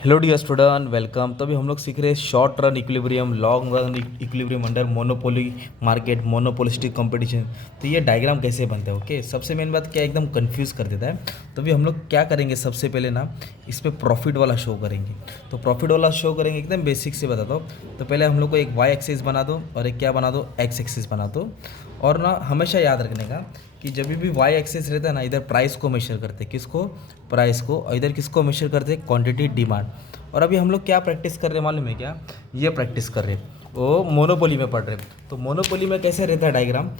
Hello dear student, welcome. तो अभी हम लोग सीख रहे हैं short run equilibrium, long run equilibrium under monopoly market, monopolistic competition. तो ये डायग्राम कैसे बनता है? ओके, सबसे मेन बात क्या एकदम कंफ्यूज कर देता है। तो अभी हम लोग क्या करेंगे, सबसे पहले ना इस पर प्रॉफिट वाला शो करेंगे। तो प्रॉफिट वाला शो करेंगे, एकदम बेसिक से बताता हूँ। तो पहले हम लोग को एक वाई एक्सिस बना दो और एक क्या बना दो, एक्स एक्सिस बना दो। और ना हमेशा याद रखने का कि जब भी वाई एक्सिस रहता है ना, इधर प्राइस को मेजर करते हैं, किसको, प्राइस को, और इधर किसको मेजर करते हैं, क्वांटिटी, डिमांड। और अभी हम लोग क्या प्रैक्टिस कर रहे हैं मालूम है क्या? ये प्रैक्टिस कर रहे हैं, वो मोनोपोली में पढ़ रहे हैं। तो मोनोपोली में कैसे रहता है डायग्राम,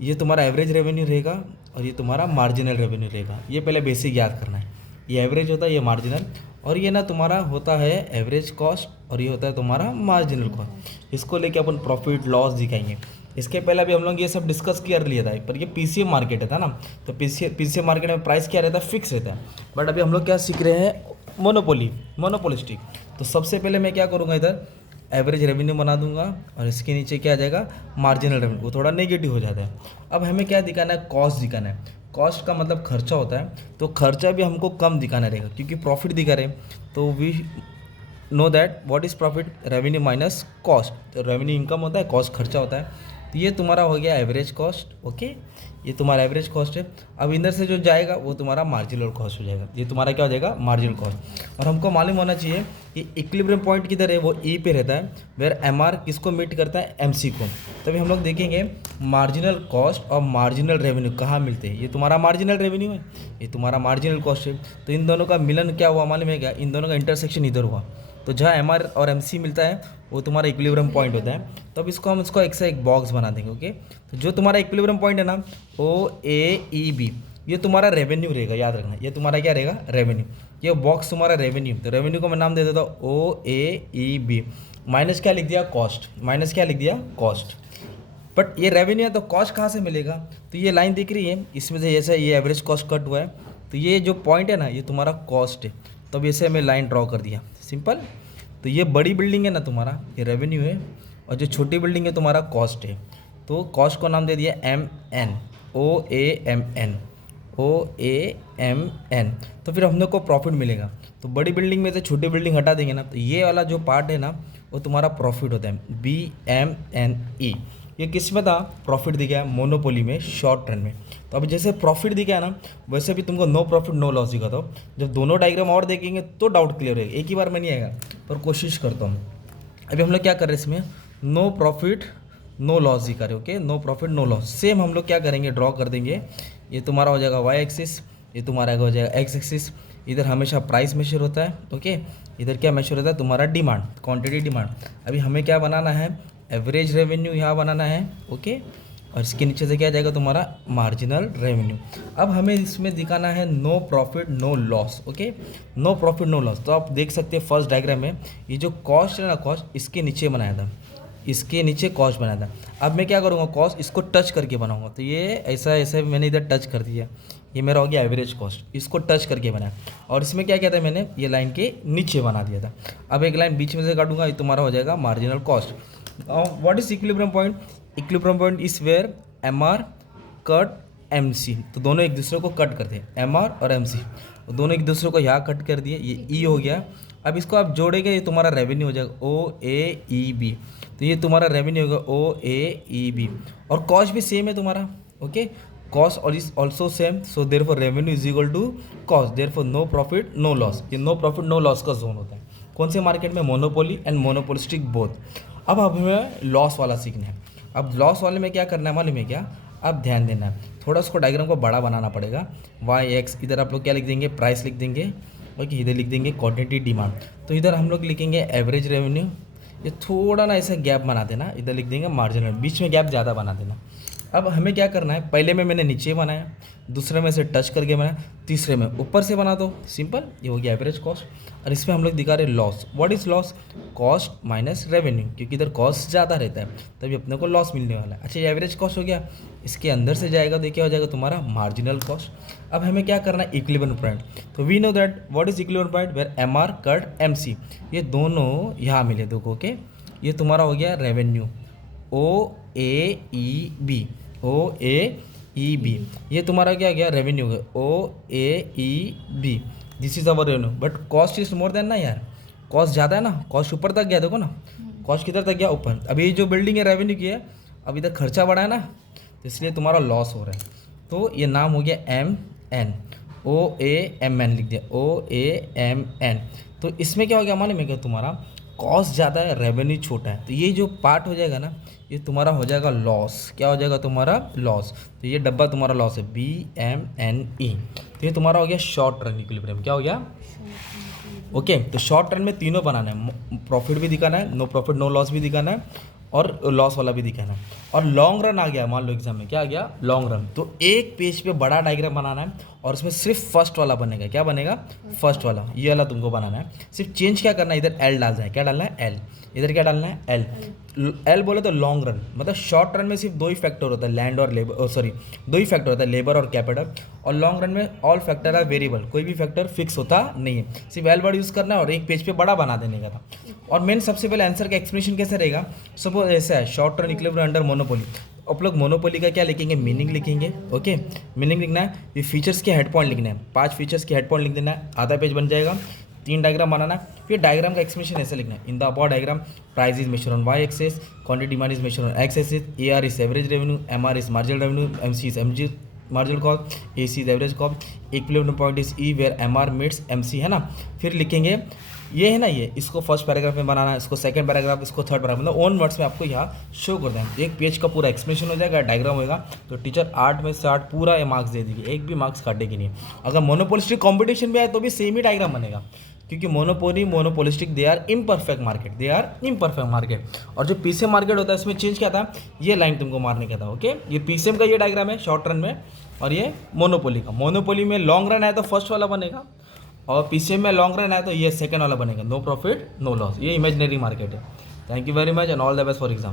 ये तुम्हारा एवरेज रेवेन्यू रहेगा और ये तुम्हारा मार्जिनल रेवेन्यू रहेगा। ये पहले बेसिक याद करना है। ये एवरेज होता है, ये मार्जिनल, और ये ना तुम्हारा होता है एवरेज कॉस्ट और ये होता है तुम्हारा मार्जिनल कॉस्ट। इसको लेके अपन प्रॉफिट लॉस दिखाएंगे। इसके पहले अभी हम लोग ये सब डिस्कस कर लिया था, पर ये पीसीएम मार्केट है था ना। तो पीसीएम मार्केट में प्राइस क्या रहता है, फिक्स रहता है। बट अभी हम लोग क्या सीख रहे हैं, मोनोपोली, मोनोपोलिस्टिक। तो सबसे पहले मैं क्या करूँगा, इधर एवरेज रेवेन्यू बना दूंगा और इसके नीचे क्या आ जाएगा, मार्जिनल रेवेन्यू। वो थोड़ा नेगेटिव हो जाता है। अब हमें क्या दिखाना है, कॉस्ट दिखाना है। कॉस्ट का मतलब खर्चा होता है, तो खर्चा भी हमको कम दिखाना रहेगा क्योंकि प्रॉफिट दिखा रहे हैं। तो we know that what is profit, revenue minus cost. तो रेवेन्यू इनकम होता है, कॉस्ट खर्चा होता है। तो ये तुम्हारा हो गया एवरेज कॉस्ट। ओके, ये तुम्हारा एवरेज कॉस्ट है। अब इधर से जो जाएगा वो तुम्हारा मार्जिनल कॉस्ट हो जाएगा। ये तुम्हारा क्या हो जाएगा, मार्जिनल कॉस्ट। और हमको मालूम होना चाहिए कि इक्विलिब्रियम पॉइंट किधर है, वो ई पे रहता है, वेयर एम आर किसको मीट करता है, एम सी को। तभी हम लोग देखेंगे मार्जिनल कॉस्ट और मार्जिनल रेवेन्यू कहाँ मिलते हैं। ये तुम्हारा मार्जिनल रेवेन्यू है, ये तुम्हारा मार्जिनल कॉस्ट है। तो इन दोनों का मिलन क्या हुआ मालूम है क्या, इन दोनों का इंटरसेक्शन इधर हुआ। तो जहाँ एम आर और एम सी मिलता है वो तुम्हारा इक्विलिब्रियम पॉइंट होता है। तो अब इसको हम इसको एक से एक बॉक्स बना देंगे। ओके, तो जो तुम्हारा इक्विलिब्रियम पॉइंट है ना, ओ ए ई बी, ये तुम्हारा रेवेन्यू रहेगा, याद रखना। ये तुम्हारा क्या रहेगा, रेवेन्यू। ये बॉक्स तुम्हारा रेवेन्यू। तो रेवेन्यू को मैं नाम दे देता हूँ ओ ए ई बी, माइनस क्या लिख दिया, कॉस्ट, माइनस क्या लिख दिया, कॉस्ट। बट ये रेवेन्यू है तो कॉस्ट कहाँ से मिलेगा? तो ये लाइन दिख रही है, इसमें से जैसे ये एवरेज कॉस्ट कट हुआ है, तो ये जो पॉइंट है ना, ये तुम्हारा कॉस्ट है। तो अब ऐसे हमें लाइन ड्रॉ कर दिया, सिंपल। तो ये बड़ी बिल्डिंग है ना तुम्हारा, ये रेवेन्यू है, और जो छोटी बिल्डिंग है तुम्हारा कॉस्ट है। तो कॉस्ट को नाम दे दिया M N, O A M N, O A M N. तो फिर हम लोग को प्रॉफिट मिलेगा। तो बड़ी बिल्डिंग में से छोटी बिल्डिंग हटा देंगे ना, तो ये वाला जो पार्ट है ना, वो तुम्हारा प्रॉफिट होता है, बी एम एन ई। ये किस में था, प्रॉफिट दिखा है मोनोपोली में, शॉर्ट रन में। तो अभी जैसे प्रॉफिट दिखा है ना, वैसे भी तुमको नो प्रॉफिट नो लॉस दिखाता हूँ। जब दोनों डायग्राम और देखेंगे तो डाउट क्लियर होगा, एक ही बार में नहीं आएगा, पर कोशिश करता हूँ। अभी हम लोग क्या कर रहे हैं, इसमें नो प्रॉफिट नो लॉस दिखा रहे। Okay, no profit no loss. Same हम लोग क्या करेंगे, ड्रॉ कर देंगे। ये तुम्हारा हो जाएगा वाई एक्सिस, ये तुम्हारा हो जाएगा एक्स एक्सिस। इधर हमेशा प्राइस मेजर होता है। ओके, इधर क्या मेजर होता है, तुम्हारा डिमांड, क्वांटिटी, डिमांड। अभी हमें क्या बनाना है, एवरेज रेवेन्यू यहाँ बनाना है। ओके, और इसके नीचे से क्या जाएगा, तुम्हारा मार्जिनल रेवेन्यू। अब हमें इसमें दिखाना है no profit no loss. Okay, no profit no loss. तो आप देख सकते हैं फर्स्ट डायग्राम में, ये जो कॉस्ट है ना, कॉस्ट इसके नीचे बनाया था, इसके नीचे कॉस्ट बनाया था। अब मैं क्या करूँगा, कॉस्ट इसको टच करके बनाऊंगा। तो ये ऐसा ऐसा मैंने इधर टच कर दिया, ये मेरा हो गया एवरेज कॉस्ट, इसको टच करके बनाया। और इसमें क्या किया था मैंने, ये लाइन के नीचे बना दिया था। अब एक लाइन बीच में से काटूंगा, ये तुम्हारा हो जाएगा marginal cost. What is equilibrium point, equilibrium point is where M R cut M C. तो दोनों एक दूसरे को कट करते हैं, एम आर और एम सी, दोनों एक दूसरे को यहाँ कट कर दिए, ये ई हो गया। अब इसको आप जोड़ेंगे, ये तुम्हारा रेवेन्यू हो जाएगा ओ ए ई बी। तो ये तुम्हारा रेवेन्यू होगा ओ ए ई बी, और कॉस्ट भी सेम है तुम्हारा। ओके, कॉस्ट और is also same, so therefore revenue is equal to cost, therefore no profit no loss. ये नो प्रॉफिट नो लॉस का जोन होता है कौन से मार्केट में, मोनोपोली एंड मोनोपोलिस्टिक बोथ। अब हमें लॉस वाला सीखना है। अब लॉस वाले में क्या करना है मालूम है क्या, अब ध्यान देना है, थोड़ा उसको डायग्राम को बड़ा बनाना पड़ेगा। वाई एक्स, इधर आप लोग क्या लिख देंगे, प्राइस लिख देंगे। ओके, इधर लिख देंगे क्वांटिटी, डिमांड। तो इधर हम लोग लिखेंगे एवरेज रेवेन्यू। ये थोड़ा ना ऐसा गैप बना देना, इधर लिख देंगे मार्जिनल, बीच में गैप ज़्यादा बना देना। अब हमें क्या करना है, पहले में मैंने नीचे बनाया, दूसरे में से टच करके बनाया, तीसरे में ऊपर से बना दो, सिंपल। ये हो गया एवरेज कॉस्ट। और इसमें हम लोग दिखा रहे loss. What is loss, cost minus revenue, क्योंकि इधर कॉस्ट ज़्यादा रहता है तभी अपने को लॉस मिलने वाला है। अच्छा, ये एवरेज कॉस्ट हो गया, इसके अंदर से जाएगा तो क्या हो जाएगा तुम्हारा मार्जिनल कॉस्ट। अब हमें क्या करना है, इक्विलिब्रियम पॉइंट। तो we know that what is equilibrium point, where M R cut M C, ये दोनों यहाँ मिले देखो। ओके, ये तुम्हारा हो गया revenue, O A E B, O A E B. ये तुम्हारा क्या गया, रेवेन्यू है, O A E B. This is our revenue, but cost is more than ना यार, कॉस्ट ज़्यादा है ना, कॉस्ट ऊपर तक गया, देखो ना कॉस्ट किधर तक गया, ऊपर। अभी जो बिल्डिंग है रेवेन्यू की है, अब इधर खर्चा बढ़ा है ना, तो इसलिए तुम्हारा लॉस हो रहा है। तो ये नाम हो गया एम एन, OAMN लिख दिया, OAMN। तो इसमें क्या हो गया मालूम है कि तुम्हारा कॉस्ट ज़्यादा है, रेवेन्यू छोटा है, तो ये जो पार्ट हो जाएगा ना, ये तुम्हारा हो जाएगा लॉस। क्या हो जाएगा तुम्हारा लॉस, तो ये डब्बा तुम्हारा लॉस है, BMNE। तो ये तुम्हारा हो गया शॉर्ट रन इक्विलिब्रियम। क्या हो गया, ओके। तो शॉर्ट रन में तीनों बनाना है, प्रॉफिट भी दिखाना है, नो प्रॉफिट नो लॉस भी दिखाना है, और लॉस वाला भी दिखाना है। और लॉन्ग रन आ गया, मान लो एग्जाम में क्या आ गया, लॉन्ग रन, तो एक पेज पे बड़ा डायग्राम बनाना है, और उसमें सिर्फ फर्स्ट वाला बनेगा। क्या बनेगा, फर्स्ट वाला, ये वाला तुमको बनाना है। सिर्फ चेंज क्या करना है, इधर एल डालना है। क्या डालना है, एल। इधर क्या डालना है, एल। एल बोले तो लॉन्ग रन, मतलब शॉर्ट रन में सिर्फ दो ही फैक्टर होता है, लैंड और लेबर, सॉरी दो ही फैक्टर होता है, लेबर और कैपिटल। और लॉन्ग रन में ऑल फैक्टर आर वेरिएबल, कोई भी फैक्टर फिक्स होता नहीं है, सिर्फ एल वर्ड यूज़ करना है और एक पेज पे बड़ा बना देने का था। और मेन सबसे पहले आंसर का एक्सप्लेनेशन कैसे रहेगा, सपोज ऐसा है, short run equilibrium under monopoly. आप लोग मोनोपोली का क्या लिखेंगे, मीनिंग लिखेंगे, ओके। मीनिंग लिखना है, ये फीचर्स के हेड पॉइंट लिखना है, 5 फीचर्स के हेड पॉइंट लिख देना है, आधा पेज बन जाएगा। 3 डायग्राम बनाना है, फिर डायग्राम का एक्सप्लेनेशन ऐसे लिखना है, in the above diagram price is measure on Y axis, quantity demand is measure on X axis, AR is average revenue, MR is marginal revenue, MC is MG marginal cost, AC is average cost, equilibrium point is E where MR meets MC, है ना। फिर लिखेंगे ये है ना, ये इसको first paragraph में बनाना है, इसको सेकंड पैराग्राफ, इसको थर्ड पैराग्राफ, मतलब ओन वर्ड्स में आपको यहाँ शो कर दें। एक पेज का पूरा एक्सप्लेनेशन हो जाएगा, डायग्राम होगा, तो टीचर 8 में से 8 पूरा ये मार्क्स दे देगी, एक भी मार्क्स काटेगी नहीं। अगर मोनोपोलिस्टिक कंपटीशन भी आए तो भी सेम ही डायग्राम बनेगा, क्योंकि monopolistic they are imperfect market, they are imperfect market. और जो PCM मार्केट होता है इसमें चेंज क्या था, ये लाइन तुमको मारने का था, ओके। ये PCM का ये डायग्राम है शॉर्ट रन में, और ये मोनोपोली का। मोनोपोली में लॉन्ग रन आया तो फर्स्ट वाला बनेगा, और PCM में लॉन्ग रन आया तो ये सेकंड वाला बनेगा, नो प्रॉफिट नो लॉस। ये इमेजिनरी मार्केट है। Thank you very much and all the best for exam.